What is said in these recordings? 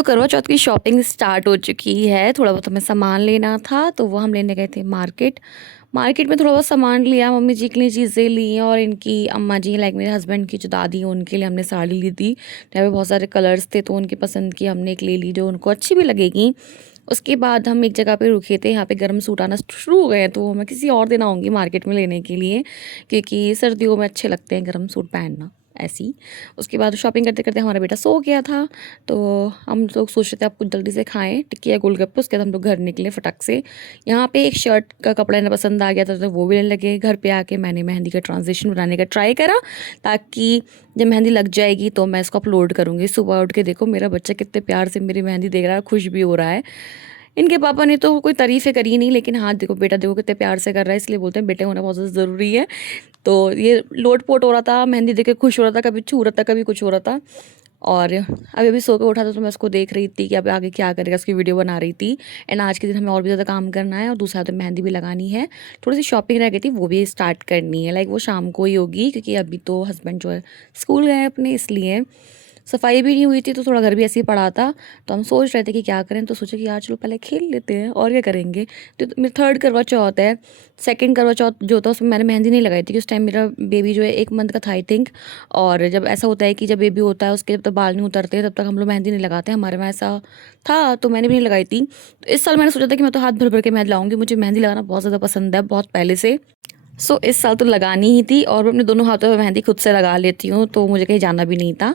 करवा चौथ की shopping start हो चुकी है। थोड़ा बहुत हमें सामान लेना था तो वो हम लेने गए थे मार्केट। मार्केट में थोड़ा बहुत सामान लिया, मम्मी जी के लिए चीज़ें ली और इनकी अम्मा जी लाइक मेरे हस्बैंड की जो दादी है उनके लिए हमने साड़ी ली थी। यहाँ पे बहुत सारे कलर्स थे तो उनकी पसंद की हमने एक ले ली जो उनको अच्छी भी लगेगी। उसके बाद हम एक जगह पे रुके थे, यहाँ पे गर्म सूट आना शुरू हो गए हैं तो मैं किसी और दिन आऊँगी मार्केट में लेने के लिए, क्योंकि सर्दियों में अच्छे लगते हैं गर्म सूट पहनना ऐसी। उसके बाद शॉपिंग करते करते हमारा बेटा सो गया था तो हम लोग सोच रहे थे आप कुछ जल्दी से खाएं टिक्की या गोलगप्पे। उसके बाद हम लोग घर निकले फटक से। यहाँ पे एक शर्ट का कपड़ा इन्हें पसंद आ गया था तो वो भी लेने लगे। घर पे आके मैंने मेहंदी का ट्रांजिशन बनाने का ट्राई करा ताकि जब मेहंदी लग जाएगी तो मैं इसको अपलोड करूँगी। सुबह उठ के देखो मेरा बच्चा कितने प्यार से मेरी मेहंदी देख रहा है, खुश भी हो रहा है। इनके पापा ने तो कोई तारीफ़ें करी नहीं, लेकिन हाँ देखो बेटा देखो कितने प्यार से कर रहा है, इसलिए बोलते हैं बेटे होना बहुत ज़्यादा ज़रूरी है। तो ये लोट-पोट हो रहा था, मेहंदी देख के खुश हो रहा था, कभी छू रहा था, कभी कुछ हो रहा था। और अभी-अभी सो के उठा था तो मैं उसको देख रही थी कि अब आगे क्या करेगा, उसकी वीडियो बना रही थी। एंड आज के दिन हमें और भी ज़्यादा काम करना है और दूसरा तो मेहंदी भी लगानी है। थोड़ी-सी शॉपिंग रह गई थी वो भी स्टार्ट करनी है, लाइक वो शाम को ही होगी क्योंकि अभी तो हस्बैंड जो है स्कूल गए हैं अपने, इसलिए। सफाई भी नहीं हुई थी तो थोड़ा घर भी ऐसे ही पड़ा था। तो हम सोच रहे थे कि क्या करें, तो सोचे कि यार चलो पहले खेल लेते हैं और क्या करेंगे। तो मेरी थर्ड करवा चौथ है। सेकंड करवा चौथ जो था उसमें मैंने मेहंदी नहीं लगाई थी, उस टाइम मेरा बेबी जो है 1 मंथ का था आई थिंक। और जब ऐसा होता है कि जब बेबी होता है उसके जब तक बाल नहीं उतरते तब तक हम लोग मेहंदी नहीं लगाते, हमारे वहाँ ऐसा था तो मैंने भी नहीं लगाई थी। तो इस साल मैंने सोचा था कि मैं तो हाथ भर भर के मेहंदी लाऊंगी, मुझे मेहंदी लगाना बहुत ज़्यादा पसंद है बहुत पहले से। इस साल तो लगानी ही थी और मैं अपने दोनों हाथों में मेहंदी खुद से लगा लेती हूँ तो मुझे कहीं जाना भी नहीं था।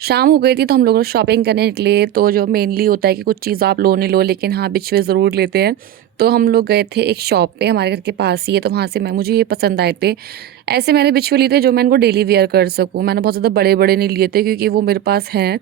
शाम हो गई थी तो हम लोग शॉपिंग करने निकले। तो जो मेनली होता है कि कुछ चीज़ आप लो नहीं लो लेकिन हाँ बिछुए ज़रूर लेते हैं। तो हम लोग गए थे एक शॉप पे, हमारे घर के पास ही है, तो वहाँ से मैं मुझे ये पसंद आए थे। ऐसे मैंने बिछुए लिए थे जो मैं इनको डेली वेयर कर सकूँ, मैंने बहुत ज़्यादा बड़े बड़े नहीं लिए थे क्योंकि वो मेरे पास हैं।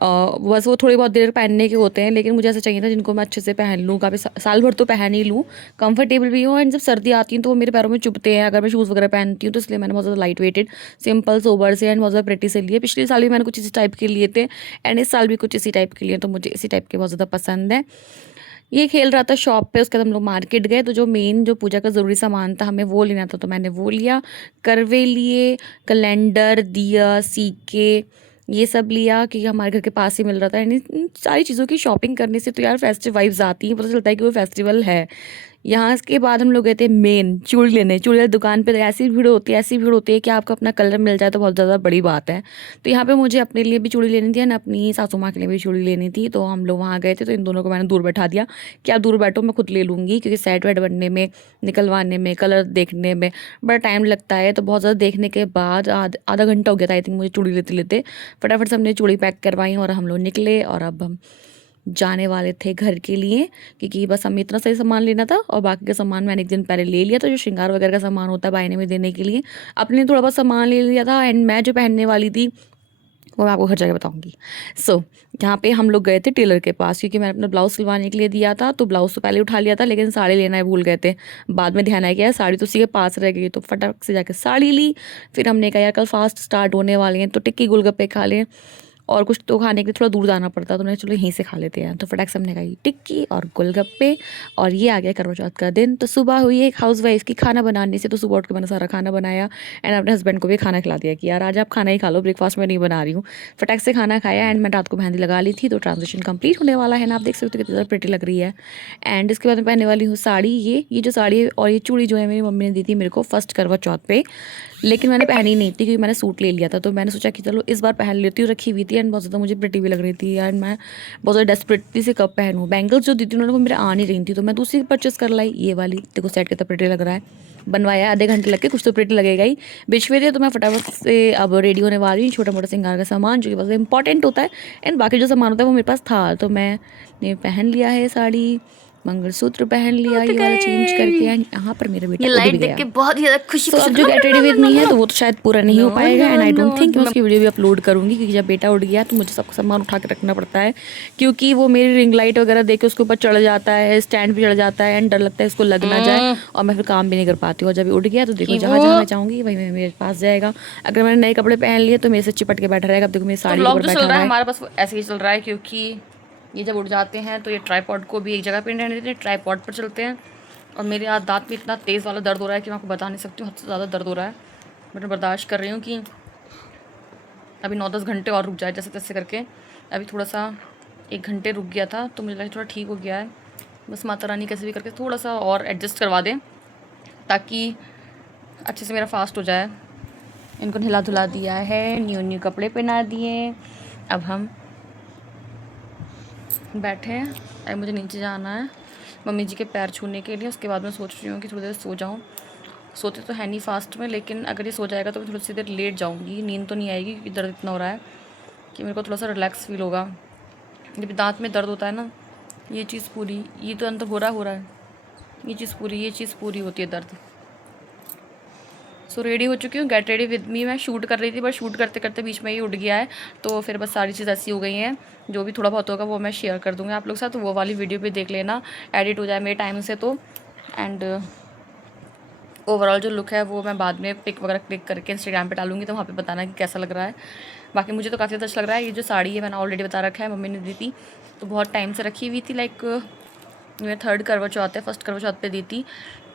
बस वो थोड़ी बहुत देर पहनने के होते हैं, लेकिन मुझे ऐसा चाहिए था जिनको मैं अच्छे से पहन लूँ, काफ़ी साल भर तो पहन ही लूँ, कंफर्टेबल भी हो। एंड जब सर्दी आती है तो वो मेरे पैरों में चुभते हैं अगर मैं शूज़ वगैरह पहनती हूँ, तो इसलिए मैंने बहुत ज़्यादा लाइट वेटेड सिंपल सोबर से एंड बहुत ज़्यादा प्रेटी से लिए। पिछले साल भी मैंने कुछ इसी टाइप के लिए थे एंड इस साल भी कुछ इसी टाइप के लिए, तो मुझे इसी टाइप के बहुत ज़्यादा पसंद है। ये खेल रहा था शॉप पे, उसके बाद हम लोग मार्केट गए तो जो मेन जो पूजा का ज़रूरी सामान था हमें वो लेना था तो मैंने वो लिया। करवे लिए, कैलेंडर, दिया, सिक्के, ये सब लिया क्योंकि हमारे घर के पास ही मिल रहा था। एंड इन सारी चीज़ों की शॉपिंग करने से तो यार फेस्टिव वाइब्स आती हैं, पता चलता है कि वो फेस्टिवल है। यहाँ के बाद हम लोग गए थे मेन चूड़ी लेने। चूड़ी वाली दुकान पे ऐसी भीड़ होती है, ऐसी भीड़ होती है कि आपको अपना कलर मिल जाए तो बहुत ज़्यादा बड़ी बात है। तो यहाँ पे मुझे अपने लिए भी चूड़ी लेनी थी एंड अपनी सासू माँ के लिए भी चूड़ी लेनी थी, तो हम लोग वहाँ गए थे। तो इन दोनों को मैंने दूर बैठा दिया कि आप दूर बैठो, मैं खुद ले लूँगी, क्योंकि सेट वेट बनने में, निकलवाने में, कलर देखने में बड़ा टाइम लगता है। तो बहुत ज़्यादा देखने के बाद आधा घंटा हो गया था आई थिंक मुझे चूड़ी लेते लेते। फटाफट से हमने चूड़ी पैक करवाई और हम लोग निकले और अब हम जाने वाले थे घर के लिए, क्योंकि बस हमें इतना सही सामान लेना था और बाकी का सामान मैंने एक दिन पहले ले लिया था। जो श्रृंगार वगैरह का सामान होता है बायने में देने के लिए, अपने थोड़ा बहुत सामान ले लिया था। एंड मैं जो पहनने वाली थी वो मैं आपको हर जगह बताऊंगी। यहाँ पे हम लोग गए थे टेलर के पास क्योंकि मैंने अपना ब्लाउज़ सिलवाने के लिए दिया था, तो ब्लाउज़ तो पहले उठा लिया था लेकिन साड़ी लेना है भूल गए थे। बाद में ध्यान आया कि यार साड़ी तो उसी के पास रह गई, तो फटाक से जाकर साड़ी ली। फिर हमने कहा यार कल फास्ट स्टार्ट होने वाले हैं तो टिक्की गोलगप्पे खा लें, और कुछ तो खाने के लिए थोड़ा दूर जाना पड़ता, तो मैंने चलो यहीं से खा लेते हैं। तो फटाक से हमने खाई टिक्की और गोलगप्पे। और ये आ गया करवा चौथ का दिन। तो सुबह हुई एक हाउसवाइफ की खाना बनाने से, तो सुबह उठ के मैंने सारा खाना बनाया एंड अपने हस्बैंड को भी खाना खिला दिया कि यार आज आप खाना ही खा लो, ब्रेकफास्ट में नहीं बना रही हूँ। फटाक से खाना खाया एंड मैं रात को मेहंदी लगा ली थी, तो ट्रांजिशन कंप्लीट होने वाला है ना, आप देख सकते हो कितनी ज़्यादा प्रिटी लग रही है। एंड इसके बाद मैं पहनने वाली हूँ साड़ी। ये जो साड़ी है और ये चूड़ी जो है मेरी मम्मी ने दी थी मेरे को फर्स्ट करवा चौथ पे, लेकिन मैंने पहनी नहीं थी क्योंकि मैंने सूट ले लिया था। तो मैंने सोचा कि चलो इस बार पहन लेती हूँ, रखी हुई थी एंड बहुत ज़्यादा मुझे प्रिटी भी लग रही थी यार। मैं बहुत ज़्यादा डेस्परेटली से कब पहनूँ। बैंगल्स जो दी थी उन्होंने वो मेरे आ नहीं रही थी, तो मैं दूसरी परचेस कर लाई, ये वाली देखो सेट कितना प्रिटी लग रहा है। बनवाया आधे घंटे लग के, कुछ तो प्रिटी लगेगा ही। बिछवे थे तो मैं फटाफट से अब रेडी होने वाली हूँ। छोटा मोटा श्रृंगार का सामान जो कि बस इंपॉर्टेंट होता है एंड बाकी जो सामान होता है वो मेरे पास था, तो मैंने पहन लिया है साड़ी, मंगलसूत्र पहन लिया ये वाला चेंज करके एंड यहाँ पर मेरा बेटा ये उठ लाइट भी देख गया। के बहुत ही ज्यादा खुशी खुशी अब जो गेट रेडी विद मी है तो वो तो शायद पूरा नहीं हो पाएगा एंड आई डोंट थिंक मैं उसकी वीडियो भी अपलोड करूंगी, क्योंकि जब बेटा उठ गया तो मुझे सब सामान उठा के रखना पड़ता है, क्योंकि वो मेरी रिंग लाइट वगैरह देख के उसके ऊपर चढ़ जाता है, स्टैंड पे चढ़ जाता है एंड डर लगता है इसको लग ना जाए और मैं फिर काम भी नहीं कर पाती हूँ। और जब ये उठ गया तो देखो जहाँ जहाँ मैं चाहूँगी वही मेरे पास जाएगा। अगर मैंने नए कपड़े पहन लिए तो मेरे से चिपट के बैठा रहेगा। अब देखो मेरी तो साड़ी के व्लॉग ऊपर जो चल बैठा रहा रहा है है। हमारे पास वो ऐसे ही चल रहा है, क्योंकि ये जब उठ जाते हैं तो ये ट्राईपॉड को भी एक जगह पे नहीं रहने देते, ट्राईपॉड पर चलते हैं। और मेरे आज दांत में इतना तेज़ वाला दर्द हो रहा है कि मैं आपको बता नहीं सकती हूँ, हद से ज़्यादा दर्द हो रहा है। बट मैं बर्दाश्त कर रही हूँ कि अभी 9-10 घंटे और रुक जाए जैसे तैसे करके। अभी थोड़ा सा 1 घंटे रुक गया था, तो मुझे लगा थोड़ा ठीक हो गया है। बस माता रानी कैसे भी करके थोड़ा सा और एडजस्ट करवा दें ताकि अच्छे से मेरा फास्ट हो जाए। इनको नहला धुला दिया है, न्यू कपड़े पहना दिए। अब हम बैठे हैं। अब मुझे नीचे जाना है मम्मी जी के पैर छूने के लिए। उसके बाद मैं सोच रही हूँ कि थोड़ी देर सो जाऊँ। सोते तो है नहीं फास्ट में, लेकिन अगर ये सो जाएगा तो मैं थोड़ी सी देर लेट जाऊँगी। नींद तो नहीं आएगी क्योंकि दर्द इतना हो रहा है कि मेरे को थोड़ा सा रिलैक्स फील होगा। जब दांत में दर्द होता है ना, ये चीज़ पूरी, ये तो अंदर हो रहा है, ये चीज़ पूरी होती है दर्द। सो रेडी हो चुकी हूँ, गेट रेडी विद मी। मैं शूट कर रही थी, बस शूट करते करते बीच में ही उठ गया है, तो फिर बस सारी चीज़ ऐसी हो गई हैं। जो भी थोड़ा बहुत होगा वो मैं शेयर कर दूँगी आप लोग के साथ, तो वो वाली वीडियो भी देख लेना, एडिट हो जाए मेरे टाइम से तो। एंड ओवरऑल जो लुक है वो मैं बाद में पिक वगैरह क्लिक करके इंस्टाग्राम पे डालूंगी, तो वहाँ पे बताना कि कैसा लग रहा है। बाकी मुझे तो काफ़ी ज़्यादा अच्छा लग रहा है। ये जो साड़ी है मैंने ऑलरेडी बता रखा है, मम्मी ने दी थी, तो बहुत टाइम से रखी हुई थी। लाइक मेरा 3rd करवा चौथ है, 1st करवा चौथ पे दी थी,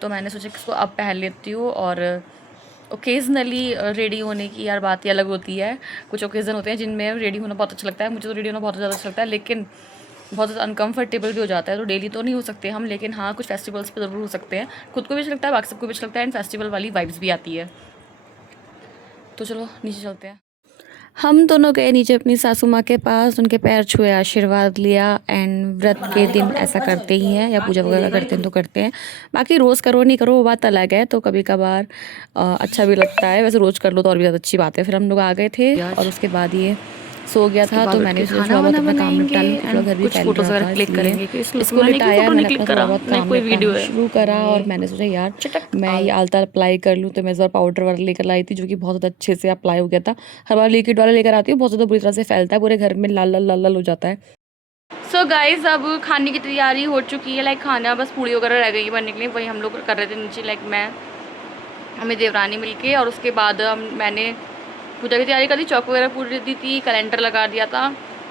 तो मैंने सोचा कि इसको अब पहन लेती हूँ। और ओकेजनली रेडी होने की यार बात ही अलग होती है। कुछ ओकेज़न होते हैं जिनमें रेडी होना बहुत अच्छा लगता है, मुझे तो रेडी होना बहुत ज़्यादा अच्छा लगता है, लेकिन बहुत ज़्यादा अनकम्फर्टेबल भी हो जाता है। तो डेली तो नहीं हो सकते हम, लेकिन हाँ कुछ फेस्टिवल्स पे ज़रूर हो सकते हैं। खुद को भी अच्छा लगता है, बाकी सबको भी अच्छा लगता है, एंड फेस्टिवल वाली वाइब्स भी आती है। तो चलो नीचे चलते हैं। हम दोनों गए नीचे अपनी सासू माँ के पास, उनके पैर छुए, आशीर्वाद लिया। एंड व्रत के दिन ऐसा करते ही हैं, या पूजा वगैरह करते हैं तो करते हैं। बाकी रोज़ करो नहीं करो वो बात अलग है, तो कभी कभार अच्छा भी लगता है। वैसे रोज़ कर लो तो और भी ज़्यादा अच्छी बात है। फिर हम लोग आ गए थे और उसके बाद ये सो गया था, तो मैंने सोचा थोड़ा बहुत अपना काम निपटा लूँ, थोड़ा घर भी फैल रहा था, इसलिए इसको लिटाया। मैंने अपना थोड़ा बहुत काम निपटाना शुरू करा, और मैंने सोचा यार मैं ये आलता अप्लाई कर लूँ। तो मैं इस बार पाउडर वाला लेकर लाई थी, जो कि बहुत ज़्यादा अच्छे से अप्लाई हो गया था। हर बार लिक्विड वाला लेकर आती हूँ, बहुत ज़्यादा बुरी तरह से फैलता है, पूरे घर में लाल लाल लाल लाल हो जाता है। सो गाइज अब खाने की तैयारी हो चुकी है। लाइक खाना बस पूड़ी वगैरह रह गई बनने के लिए, वही हम लोग कर रहे थे नीचे। लाइक मैं, हमें देवरानी मिलके, और उसके बाद मैंने पूजा की तैयारी कर दी, चौक वगैरह पूरी दी थी, कैलेंडर लगा दिया था,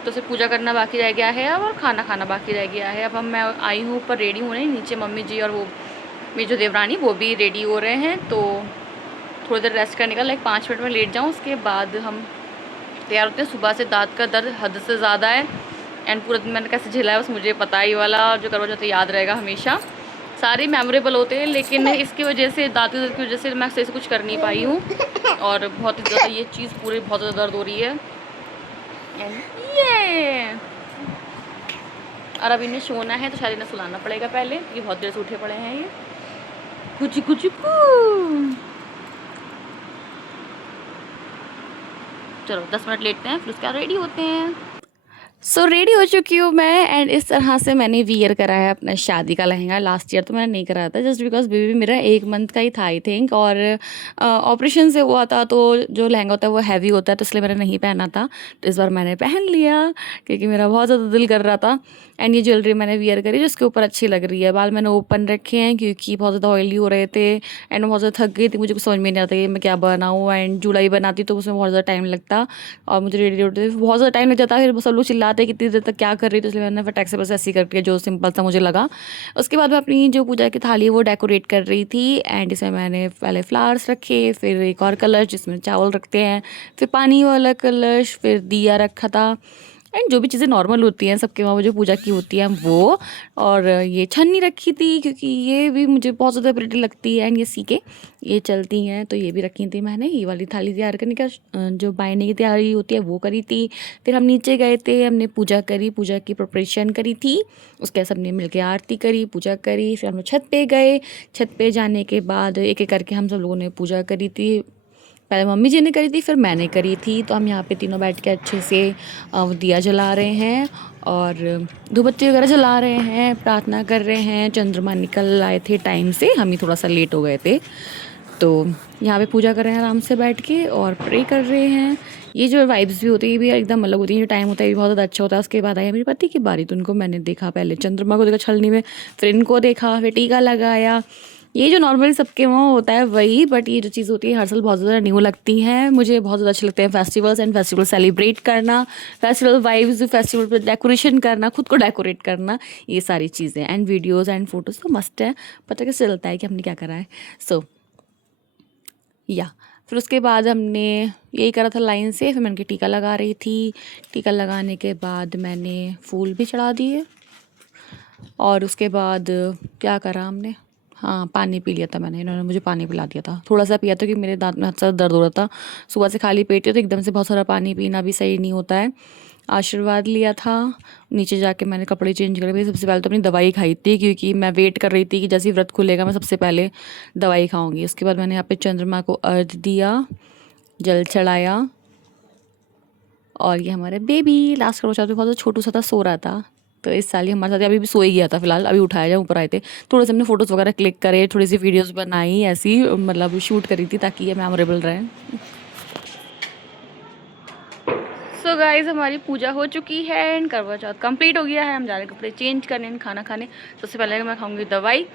तो सिर्फ पूजा करना बाकी रह गया है अब, और खाना खाना बाकी रह गया है। अब मैं आई हूँ ऊपर रेडी होने, नीचे मम्मी जी और वो मेरी जो देवरानी वो भी रेडी हो रहे हैं। तो थोड़ी देर रेस्ट करने का, लाइक 5 मिनट में लेट जाऊँ, उसके बाद हम तैयार होते हैं। सुबह से दांत का दर्द हद से ज़्यादा है, एंड पूरा दिन मैंने कैसे झेला है बस मुझे पता ही। वाला जो करवा चौथ याद रहेगा हमेशा, सारे मेमोरेबल होते हैं, लेकिन इसकी वजह से, दांत की वजह से मैं सही से कुछ कर नहीं पाई हूँ, और बहुत ही ज़्यादा ये चीज़ पूरी बहुत ज़्यादा दर्द हो रही है। ये और अब इन्हें सोना है, तो शायद इन्हें सुलाना पड़ेगा पहले, ये बहुत देर से उठे पड़े हैं। ये कुछ कुछ चलो 10 मिनट लेटते हैं, फिर उसके बाद रेडी होते हैं। सो रेडी हो चुकी हूँ मैं, एंड इस तरह से मैंने वियर करा है अपना शादी का लहंगा। लास्ट ईयर तो मैंने नहीं कराया था, जस्ट बिकॉज बेबी मेरा 1 मंथ का ही था आई थिंक, और ऑपरेशन से हुआ था, तो जो लहंगा होता है वो हैवी होता है, तो इसलिए मैंने नहीं पहना था। तो इस बार मैंने पहन लिया क्योंकि मेरा बहुत ज़्यादा दिल कर रहा था। एंड ये ज्वेलरी मैंने वियर करी, जिसके ऊपर अच्छी लग रही है। बाल मैंने ओपन रखे हैं क्योंकि बहुत ज़्यादा ऑयली हो रहे थे, एंड बहुत ज़्यादा थक गई थी, मुझे कुछ समझ में नहीं आता कि मैं क्या बनाऊँ। एंड जुलाई बनाती तो उसमें बहुत ज़्यादा टाइम लगता, और मुझे रेडी होते बहुत ज़्यादा टाइम लग जाता। फिर सब लोग चिल्लाते कितनी देर तक क्या कर रही, तो इसलिए मैंने फटाक से बस ऐसी करके जो सिंपल सा मुझे लगा। उसके बाद मैं अपनी जो पूजा की थाली है वो डेकोरेट कर रही थी, एंड इसमें मैंने पहले फ्लावर्स रखे, फिर एक और कलश जिसमें चावल रखते हैं, फिर पानी वाला कलश, फिर दिया रखा था, एंड जो भी चीज़ें नॉर्मल होती हैं सबके वहाँ जो पूजा की होती हैं वो। और ये छन्नी रखी थी क्योंकि ये भी मुझे बहुत ज़्यादा प्रिटी लगती है, एंड ये सीके ये चलती हैं, तो ये भी रखी थी मैंने। ये वाली थाली तैयार करने का जो बायने की तैयारी होती है वो करी थी। फिर हम नीचे गए थे, हमने पूजा करी, पूजा की प्रिपरेशन करी थी। उसके बाद सबने मिलकर आरती करी, पूजा करी। फिर हम लोग छत पे गए, छत पे जाने के बाद एक एक करके हम सब लोगों ने पूजा करी थी। पहले मम्मी जी ने करी थी, फिर मैंने करी थी। तो हम यहाँ पे तीनों बैठ के अच्छे से दिया जला रहे हैं, और धूपबत्ती वगैरह जला रहे हैं, प्रार्थना कर रहे हैं। चंद्रमा निकल आए थे टाइम से, हम ही थोड़ा सा लेट हो गए थे, तो यहाँ पे पूजा कर रहे हैं आराम से बैठ के, और प्रे कर रहे हैं। ये जो वाइब्स भी होती है ये भी एकदम अलग होती है, जो टाइम होता है ये भी बहुत ज़्यादा अच्छा होता है। उसके बाद आई मेरी पति की बारी, तो उनको मैंने देखा, पहले चंद्रमा को देखा छलनी में, फिर इनको देखा, फिर टीका लगाया। ये जो नॉर्मली सबके वहाँ होता है वही, बट ये जो चीज़ होती है हर साल बहुत ज़्यादा न्यू लगती हैं। मुझे बहुत ज़्यादा अच्छे लगते हैं फेस्टिवल्स, एंड फेस्टिवल सेलिब्रेट करना, फेस्टिवल वाइब्स, फेस्टिवल पर डेकोरेशन करना, खुद को डेकोरेट करना, ये सारी चीज़ें। एंड वीडियोज़ एंड फोटोज़ तो मस्ट है, पता कैसे चलता है कि हमने क्या करा है। सो या फिर उसके बाद हमने यही करा था लाइन से, फिर मैं उनके टीका लगा रही थी। टीका लगाने के बाद मैंने फूल भी चढ़ा दिए और उसके बाद क्या करा हमने, हाँ पानी पी लिया था मैंने, इन्होंने मुझे पानी पिला दिया था, थोड़ा सा पिया था क्योंकि मेरे दांत में हद से दर्द हो रहा था। सुबह से खाली पेट है तो एकदम से बहुत सारा पानी पीना भी सही नहीं होता है। आशीर्वाद लिया था, नीचे जाके मैंने कपड़े चेंज करे। सबसे पहले तो अपनी दवाई खाई थी क्योंकि मैं वेट कर रही थी कि जैसे ही व्रत खुलेगा मैं सबसे पहले दवाई खाऊंगी। उसके बाद मैंने यहाँ पे चंद्रमा को अर्घ दिया, जल चढ़ाया। और ये हमारे बेबी लास्ट करवा चौथ पे बहुत छोटू सा था, सो रहा था, तो इस साल ही हमारे साथ अभी भी सो ही गया था। फिलहाल अभी उठाया जब ऊपर आए थे, थोड़े से हमने फ़ोटोज़ वगैरह क्लिक करे, थोड़ी सी वीडियोस बनाई, ऐसी मतलब शूट करी थी ताकि ये मेमोरेबल रहे। सो गाइज हमारी पूजा हो चुकी है एंड करवा चौथ कंप्लीट हो गया है। हम जा रहे हैं कपड़े चेंज करने एंड खाना खाने। सबसे पहले मैं खाऊंगी दवाई।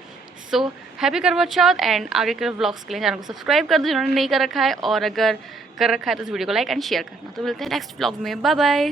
सो हैप्पी करवा चौथ एंड आगे के व्लॉग्स के लिए चैनल को सब्सक्राइब कर दो जिन्होंने नहीं कर रखा है, और अगर कर रखा है तो इस वीडियो को लाइक एंड शेयर करना। तो मिलते हैं नेक्स्ट व्लॉग में, बाय बाय।